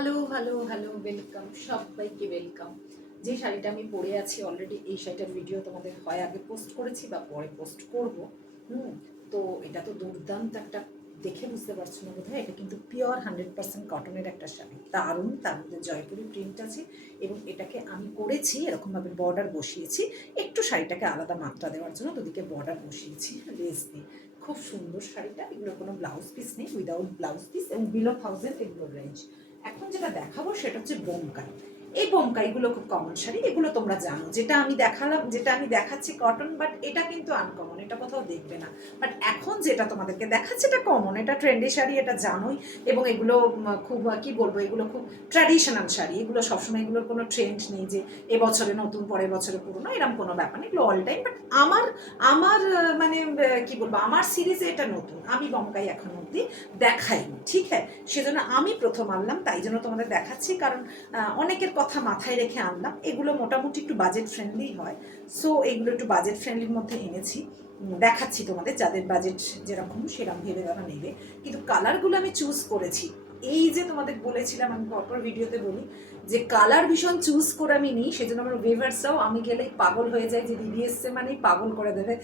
Hello hello hello welcome, সবাইকে welcome. যে শাড়িটা আমি পরে আছি অলরেডি, এই শাড়িটার ভিডিও তোমাদের হয় আগে পোস্ট করেছি বা পরে পোস্ট করব। তো এটা তো দুর্দান্ত একটা, দেখে বুঝতে পারছো না বোধহয়, এটা কিন্তু পিওর 100% কটনের একটা শাড়ি, দারুণ। তার মধ্যে জয়পুরি প্রিন্ট আছে এবং এটাকে আমি করেছি এরকমভাবে বর্ডার বসিয়েছি, একটু শাড়িটাকে আলাদা মাত্রা দেওয়ার জন্য দুদিকে বর্ডার বসিয়েছি লেস দিয়ে। খুব সুন্দর শাড়িটা, এগুলো কোনো ব্লাউজ পিস নেই, উইদাউট ব্লাউজ পিস এবং বিলো 1000 এগুলোর রেঞ্জ। এখন যেটা দেখাবো সেটা হচ্ছে বোমকাই। এই বোমকাইগুলো খুব কমন শাড়ি, এগুলো তোমরা জানো। যেটা আমি দেখালাম, যেটা আমি দেখাচ্ছি কটন, বাট এটা কিন্তু আনকমন, এটা কোথাও দেখবে না। বাট এখন যেটা তোমাদেরকে দেখাচ্ছি এটা কমন, এটা ট্রেন্ডি শাড়ি, এটা জানোই। এবং এগুলো খুব কি বলবো, এগুলো খুব ট্র্যাডিশনাল শাড়ি, এগুলো সবসময়, এগুলোর কোনো ট্রেন্ড নেই যে এবছরে নতুন পরের বছরে পুরনো, এরকম কোনো ব্যাপার নেই, এগুলো অল টাইম। বাট আমার আমার মানে কি বলবো, আমার সিরিজে এটা নতুন, আমি বোমকাই এখন অবধি দেখাইনি, ঠিক হ্যাঁ। সেজন্য আমি প্রথম আনলাম, তাই জন্য তোমাদের দেখাচ্ছি, কারণ অনেকের কথা মাথায় রেখে আনলাম। এগুলো মোটামুটি একটু বাজেট ফ্রেন্ডলি হয়, সো এগুলো একটু বাজেট ফ্রেন্ডলির মধ্যে এনেছি, দেখাচ্ছি তোমাদের। যাদের বাজেট যেরকম সেরকম ভেবে তারা নেবে। কিন্তু কালারগুলো আমি চুজ করেছি, এই যে তোমাদের বলেছিলাম, আমি পরপর ভিডিওতে বলি যে কালার ভীষণ চুজ করে আমি নিই, সেজন্য আমার ভিউয়ার্সরাও আমি গেলেই পাগল হয়ে যায় যে দিদি এসছে মানেই পাগল করে দেবে।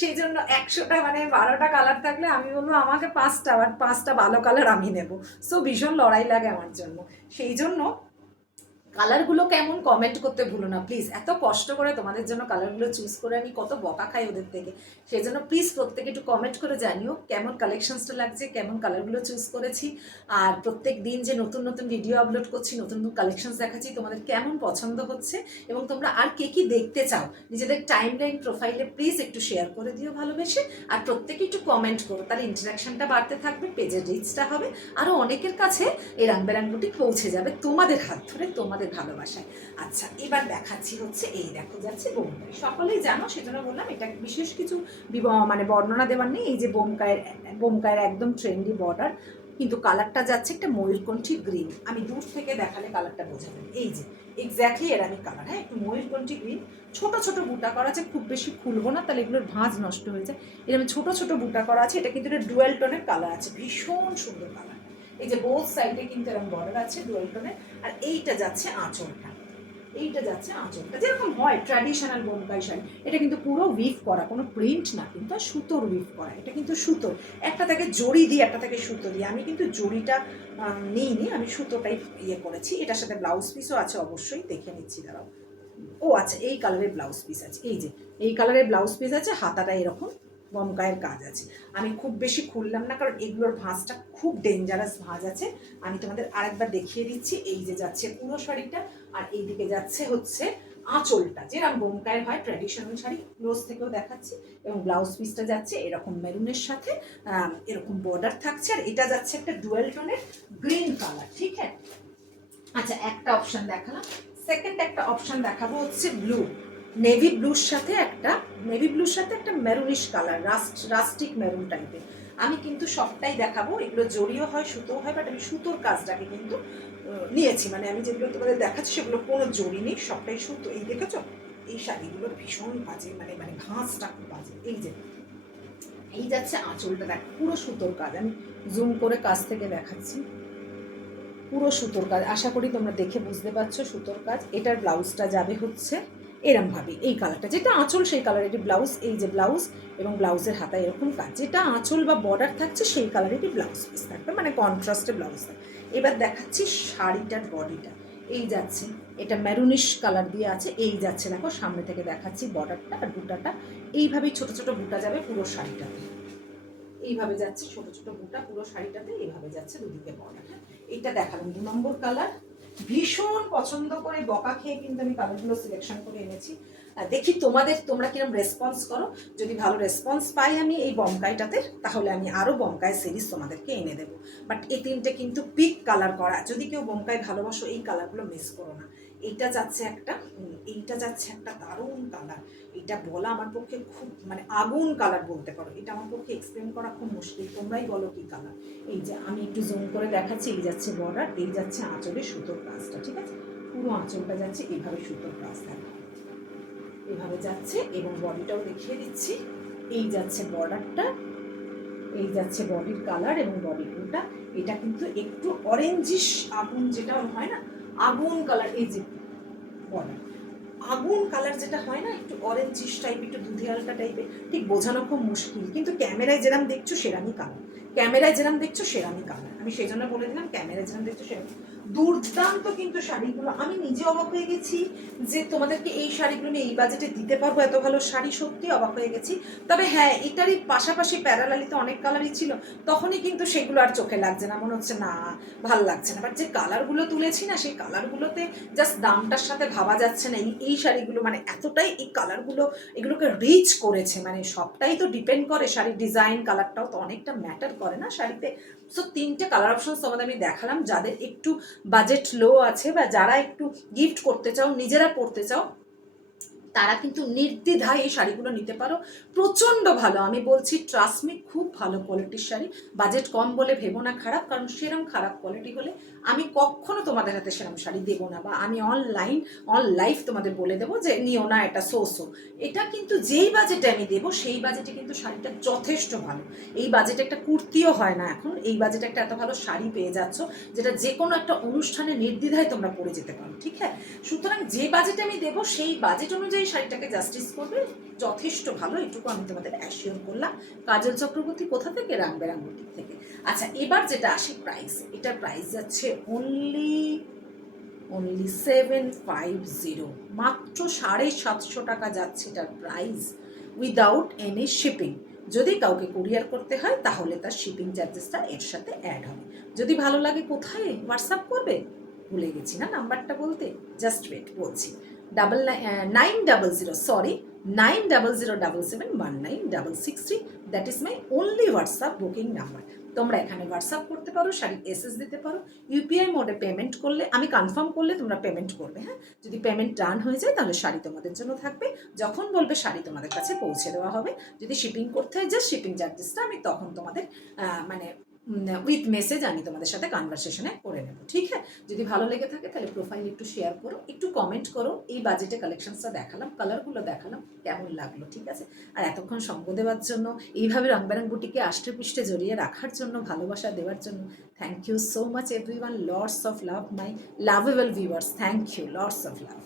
সেই জন্য 100টা মানে 12টা কালার থাকলে আমি বলবো আমাকে 5টা, আর 5টা ভালো কালার আমি নেব। সো ভীষণ লড়াই লাগে আমার জন্য। সেই জন্য কালারগুলো কেমন কমেন্ট করতে ভুলো না প্লিজ। এত কষ্ট করে তোমাদের জন্য কালারগুলো চুজ করে আমি কত বকা খাই ওদের থেকে। সেই জন্য প্লিজ প্রত্যেকে একটু কমেন্ট করে জানিও কেমন কালেকশনসটা লাগছে, কেমন কালারগুলো চুজ করেছি। আর প্রত্যেক দিন যে নতুন নতুন ভিডিও আপলোড করছি, নতুন নতুন কালেকশনস দেখাচ্ছি, তোমাদের কেমন পছন্দ হচ্ছে এবং তোমরা আর কে কি দেখতে চাও নিজেদের টাইম লাইন প্রোফাইলে প্লিজ একটু শেয়ার করে দিও ভালোবেসে। আর প্রত্যেকে একটু কমেন্ট করো, তার ইন্টারাকশনটা বাড়তে থাকবে, পেজের রিচটা হবে, আরও অনেকের কাছে এই রাংবেরাং বুটিক পৌঁছে যাবে তোমাদের হাত ধরে, তোমাদের ভালোবাসায়। আচ্ছা, এবার দেখাচ্ছি হচ্ছে, এই দেখো যাচ্ছে বোমকাই, সকলেই জানো, সেজন্য বললাম এটা বিশেষ কিছু মানে বর্ণনা দেওয়ার নেই। এই যে বোমকায়ের একদম ট্রেন্ডি বর্ডার, কিন্তু কালারটা যাচ্ছে একটা ময়ূরকণ্ঠী গ্রিন। আমি দূর থেকে দেখালে কালারটা বোঝা যাবে, এই যে এক্স্যাক্টলি এরামি কালার, হ্যাঁ, একটু ময়ূরকণ্ঠী গ্রিন। ছোট ছোট বুটা করা আছে, খুব বেশি খুলবো না তাহলে এগুলোর ভাঁজ নষ্ট হয়ে যায়। এরকম ছোট ছোট বুটা করা আছে, এটা কিন্তু একটা ডুয়াল টোনের কালার আছে, ভীষণ সুন্দর কালার। এই যে বোথ সাইডে কিন্তু এরকম বর্ডার আছে ডুয়াল টোনের। আর এইটা যাচ্ছে আঁচলটা, এইটা যাচ্ছে আঁচলটা, যেরকম হয় ট্র্যাডিশনাল বোমকাই শাড়ি। এটা কিন্তু পুরো উইভ করা, কোনো প্রিন্ট না, কিন্তু সুতোর উইভ করা, এটা কিন্তু সুতোর। একটা থেকে জড়ি দিয়ে, একটা থেকে সুতো দিয়ে, আমি কিন্তু জড়িটা নিইনি, আমি সুতোটাই ইয়ে করেছি। এটার সাথে ব্লাউজ পিসও আছে, অবশ্যই দেখে নিচ্ছি, দাঁড়াও। ও আচ্ছা, এই কালারের ব্লাউজ পিস আছে, এই যে এই কালারের ব্লাউজ পিস আছে, হাতাটা এরকম বমকায়ের কাজ আছে। আমি খুব বেশি খুললাম না, কারণ এগুলোর ভাঁজটা খুব ডেঞ্জারাস ভাঁজ আছে। আমি তোমাদের আরেকবার দেখিয়ে দিচ্ছি, এই যে যাচ্ছে পুরো শাড়িটা, আর এইদিকে যাচ্ছে হচ্ছে আঁচলটা, যেরকম বোমকায়ের হয় ট্র্যাডিশনাল শাড়ি, ক্লোজ থেকেও দেখাচ্ছি। এবং ব্লাউজ পিসটা যাচ্ছে এরকম মেরুনের সাথে এরকম বর্ডার থাকছে, আর এটা যাচ্ছে একটা ডুয়েল টোনের গ্রিন কালার, ঠিক আছে। আচ্ছা, একটা অপশন দেখালাম, সেকেন্ড একটা অপশন দেখাবো হচ্ছে ব্লু, নেভি ব্লুর সাথে একটা মেরুনিশ কালার, রাস্টিক মেরুন টাইপের। আমি কিন্তু সবটাই দেখাবো, এগুলো জড়িও হয়, সুতো হয়, বাট আমি সুতোর কাজটাকে কিন্তু নিয়েছি। মানে আমি যেগুলো তোমাদের দেখাচ্ছি সেগুলো কোনো জড়ি নেই, সবটাই সুতো। এই দেখেছো, এই শাড়িগুলো ভীষণ বাজে, মানে মানে ঘাসটা খুব বাজে। এই যে এই যাচ্ছে আঁচলটা, দেখ পুরো সুতোর কাজ, আমি জুম করে কাছ থেকে দেখাচ্ছি, পুরো সুতোর কাজ। আশা করি তোমরা দেখে বুঝতে পারছো সুতোর কাজ। এটার ব্লাউজটা যাবে হচ্ছে এরমভাবে, এই কালারটা, যেটা আঁচল সেই কালারেরই ব্লাউজ, এই যে ব্লাউজ, এবং ব্লাউজের হাতায় এরকম কাজ, যেটা আঁচল বা বর্ডার থাকছে সেই কালারেরই ব্লাউজ পিস থাকবে, মানে কন্ট্রাস্টে ব্লাউজ থাকবে। এবার দেখাচ্ছি শাড়িটার বডিটা, এই যাচ্ছে, এটা মেরুনিশ কালার দিয়ে আছে, এই যাচ্ছে দেখো সামনে থেকে দেখাচ্ছি বর্ডারটা আর বুটাটা, এইভাবেই ছোট ছোট বুটা যাবে পুরো শাড়িটাতে, এইভাবে যাচ্ছে ছোট ছোট বুটা পুরো শাড়িটাতে, এইভাবে যাচ্ছে দুদিকে বর্ডার। হ্যাঁ, এটা দেখালাম 2 নম্বর কালার। ভীষণ পছন্দ করে বকা খেয়ে কিন্তু আমি কালারগুলো সিলেকশন করে এনেছি। দেখি তোমরা কিরকম রেসপন্স করো। যদি ভালো রেসপন্স পাই আমি এই বমকাইটাতে, তাহলে আমি আরও বমকাই সিরিজ তোমাদেরকে এনে দেবো। বাট এই তিনটে কিন্তু পিক কালার করা, যদি কেউ বমকাই ভালোবাসো এই কালারগুলো মিস করো না। এইটা যাচ্ছে একটা, এইটা যাচ্ছে একটা দারুণ কালার। এটা বলা আমার পক্ষে খুব, মানে আগুন কালার বলতে পারো, এটা আমার পক্ষে এক্সপ্লেন করা খুব মুশকিল, তোমরাই বলো কি কালার। এই যে আমি একটু জুম করে দেখাচ্ছি, এই যাচ্ছে বর্ডার, এই যাচ্ছে আঁচলে সুতোর কাজটা, ঠিক আছে, পুরো আঁচলটা যাচ্ছে এইভাবে সুতোর কাজ থাকে, এভাবে যাচ্ছে। এবং বডিটাও দেখিয়ে দিচ্ছি, এই যাচ্ছে বর্ডারটা, এই যাচ্ছে বডির কালার এবং বডি ব্লুটা। এটা কিন্তু একটু অরেঞ্জিশ আগুন যেটা হয় না, আগুন কালার, এই যে বর্ডার আগুন কালার যেটা হয় না, একটু অরেঞ্জিশ টাইপ, একটু দুধি হালকা টাইপের, ঠিক বোঝানো খুব মুশকিল, কিন্তু ক্যামেরায় যেরকম দেখছো সেরামই কালার, ক্যামেরায় যেরকম দেখছো সেরামই কালার, আমি সেই জন্য বলে দিলাম ক্যামেরায় যেরকম দেখছো সেরকম। দুর্দান্ত কিন্তু শাড়িগুলো, আমি নিজে অবাক হয়ে গেছি যে তোমাদেরকে এই শাড়িগুলো আমি এই বাজেটে দিতে পারবো, এত ভালো শাড়ি, সত্যি অবাক হয়ে গেছি। তবে হ্যাঁ, এটারই পাশাপাশি প্যারালালিতে অনেক কালারই ছিল, তখনই কিন্তু সেগুলো আর চোখে লাগছে না, মনে হচ্ছে না ভালো লাগছে না, বাট যে কালারগুলো তুলেছি না, সেই কালারগুলোতে জাস্ট দামটার সাথে ভাবা যাচ্ছে না। এই শাড়িগুলো মানে এতটাই এই কালারগুলো এগুলোকে রিচ করেছে, মানে সবটাই তো ডিপেন্ড করে, শাড়ির ডিজাইন কালারটাও তো অনেকটা ম্যাটার করে না শাড়িতে। সো 3টে কালার অপশন তোমাদের আমি দেখালাম, যাদের একটু বাজেট লো আছে বা যারা একটু গিফট করতে চাও, নিজেরা পরতে চাও, তারা কিন্তু নির্দ্বিধায় এই শাড়িগুলো নিতে পারো। প্রচণ্ড ভালো, আমি বলছি ট্রাস্ট মি, খুব ভালো কোয়ালিটির শাড়ি। বাজেট কম বলে ভেবো না খারাপ, কারণ সেরকম খারাপ কোয়ালিটি হলে আমি কখনো তোমাদের হাতে সেরকম শাড়ি দেবো না, বা আমি অন লাইফ তোমাদের বলে দেবো যে নিও না, এটা সো। এটা কিন্তু যেই বাজেটে আমি দেবো সেই বাজেটে কিন্তু শাড়িটা যথেষ্ট ভালো। এই বাজেটে একটা কুর্তিও হয় না এখন, এই বাজেটে একটা এত ভালো শাড়ি পেয়ে যাচ্ছ, যেটা যে কোনো একটা অনুষ্ঠানে নির্দ্বিধায় তোমরা পরে যেতে পারো, ঠিক আছে? সুতরাং যে বাজেটে আমি দেবো সেই বাজেট অনুযায়ী শাড়িটাকে জাস্টিস করবে, যথেষ্ট ভালো, এটুকু আমি তোমাদের অ্যাসিওর করলাম। কাজল চক্রবর্তী কোথা থেকে? রাং বেরাং বুটিক থেকে। আচ্ছা, এবার যেটা আসি প্রাইস, এটার প্রাইস যাচ্ছে অনলি 750, মাত্র 750 টাকা যাচ্ছে এটার প্রাইস, উইদাউট এনি শিপিং। যদি কাউকে কুরিয়ার করতে হয় তাহলে তার শিপিং চার্জেসটা এর সাথে অ্যাড হবে। যদি ভালো লাগে কোথায় হোয়াটসঅ্যাপ করবে, ভুলে গেছি না নাম্বারটা বলতে, জাস্ট ওয়েট বলছি, 9077197719 that is my only WhatsApp booking number. তোমরা এখানে হোয়াটসঅ্যাপ করতে পারো, শাড়ির এসএস দিতে পারো, ইউপিআই মোডে পেমেন্ট করলে, আমি কনফার্ম করলে তোমরা পেমেন্ট করবে, হ্যাঁ? যদি পেমেন্ট ডান হয়ে যায় তাহলে শাড়ি তোমাদের জন্য থাকবে, যখন বলবে শাড়ি তোমাদের কাছে পৌঁছে দেওয়া হবে। যদি শিপিং করতে হয়, জাস্ট শিপিং চার্জেসটা আমি তখন তোমাদের মানে উইথ মেসেজ আমি তোমাদের সাথে কনভারসেশনে করে নেবো, ঠিক আছে? যদি ভালো লেগে থাকে তাহলে প্রোফাইল একটু শেয়ার করো, একটু কমেন্ট করো, এই বাজেটে কালেকশনসটা দেখালাম, কালারগুলো দেখালাম, কেমন লাগলো, ঠিক আছে? আর এতক্ষণ সঙ্গ দেওয়ার জন্য, এইভাবে রং বেরং বুটিকে আষ্টে পৃষ্ঠে জড়িয়ে রাখার জন্য, ভালোবাসা দেওয়ার জন্য, thank you so much everyone, lots of love my lovable viewers, thank you, lots of love.